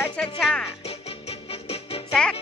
ช้าช้าชาแซก